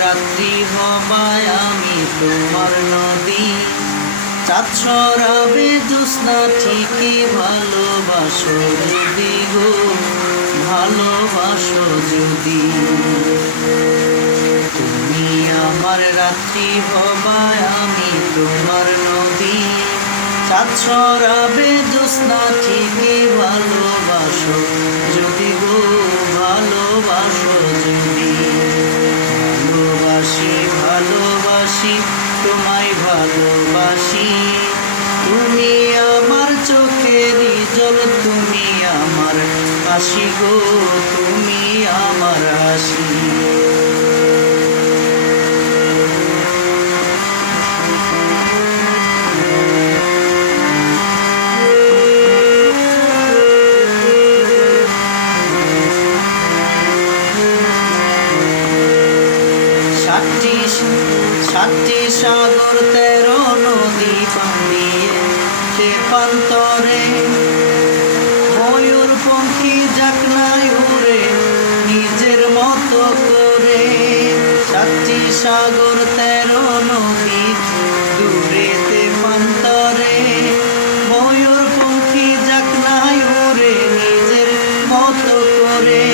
রাত্রি হবায় আমি তোমার নদী। ছড়াবে জ্যোৎস্না, ঠিকই ভালোবাসো যদি গো, ভালোবাসো যদি। তুমি আমার রাত্রি হবায় আমি তোমার নদী। চাঁদ ছড়াবে জ্যোৎস্না, ঠিকই ভালোবাসো যদি গো ভালোবাসো যদি ভালোবাসি ভালোবাসি তোমায় ভালোবাসি তুমি আমার চোখের তুমি আমার হাসি গো, তুমি আমার হাসি। সাতটি সাগর, তেরো নদী পান্ডিয়ে সে প্রান্তরে সাগর তেরো নদী দূরেতে পান্তরে ময়ূর পঙ্খী জাকনায় উড়ে নিজের মতো করে।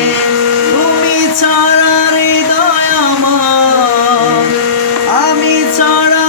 তুমি ছাড়া হৃদয় আমার, আমি ছাড়া